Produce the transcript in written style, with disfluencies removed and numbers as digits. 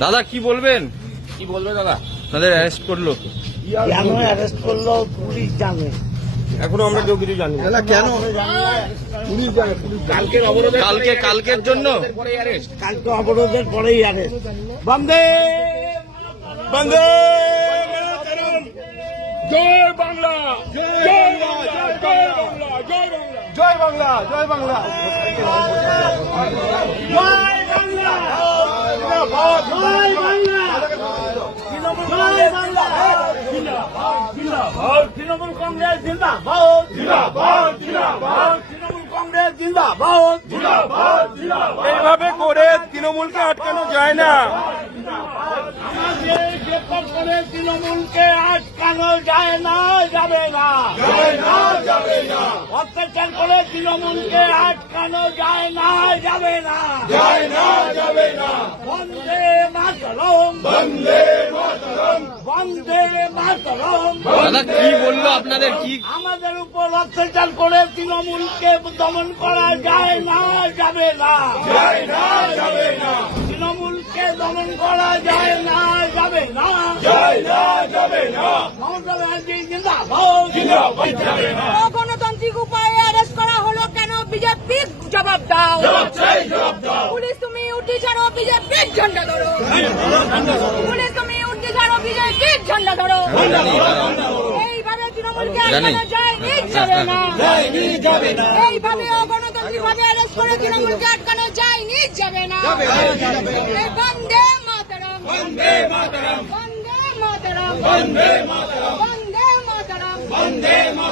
দাদা কি বলবেন? কি বলবে দাদা? তাদের অ্যারেস্ট করলো, কেন অ্যারেস্ট করলো পুলিশ জানে, এখনো আমরা কেউ কিছু জানি না। কেন পুলিশ জানে? কালকের জন্য কালকে অবরোধের পরেই অ্যারেস্ট। বন্দে বন্দে মাতরম, জয় বাংলা, জয় বাংলা, জয় বাংলা, জয় বাংলা, জয় বাংলা, জয় বাংলা, জয় বাংলা, জিন্দাবাদ, জয় বাংলা, জয় বাংলা, জিন্দাবাদ, তৃণমূল কংগ্রেস জিন্দাবাদ, জিন্দাবাদ, জিন্দাবাদ, তৃণমূল কংগ্রেস জিন্দাবাদ, জিন্দাবাদ, জিন্দাবাদ। এইভাবে করে তৃণমূলকে আটকানো যায় না। আমাদের গ্রেফতার করে তৃণমূলকে আটকানো যায় না, যাবে না, যাবে না, অত্যাচার করে তৃণমূলকে আটকানো যায় না, যাবে না, যাবে না। বন্দে মাতরম, বন্দে মাতরম, বন্দে মাতরম। দাদা কি বললো আপনাদের? কি আমাদের উপর অত্যাচার করে তৃণমূলকে দমন করা যায় না, যাবে না, যাবে না, তৃণমূলকে দমন করা যায় না, যাবে না, যাবে না, মমতা ব্যানার্জি জিন্দাবাদ, জিন্দাবাদ, যাবে না। গণতান্ত্রিক উপায়ে অ্যারেস্ট করা হলো কেন? বিজেপি জবাব দাও। পুলিশ তুমি উঠে ছাড়ো, বিজেপির ঝান্ডা ধরো। পুলিশ তুমি উঠে ছাড়ো, বিজেপির ঝান্ডা ধরো। এইভাবে তৃণমূলকে আটকানো যায়নি, যাবে না। এইভাবে অগণতান্ত্রিক ভাবে অ্যারেস্ট করে তৃণমূলকে আটকানো যায়নি, যাবে না। বন্দে মাতরম, বন্দে মাতরম, বন্দে মাতরম, বন্দে মাতরম, বন্দে মাতরম, বন্দে মাতরম।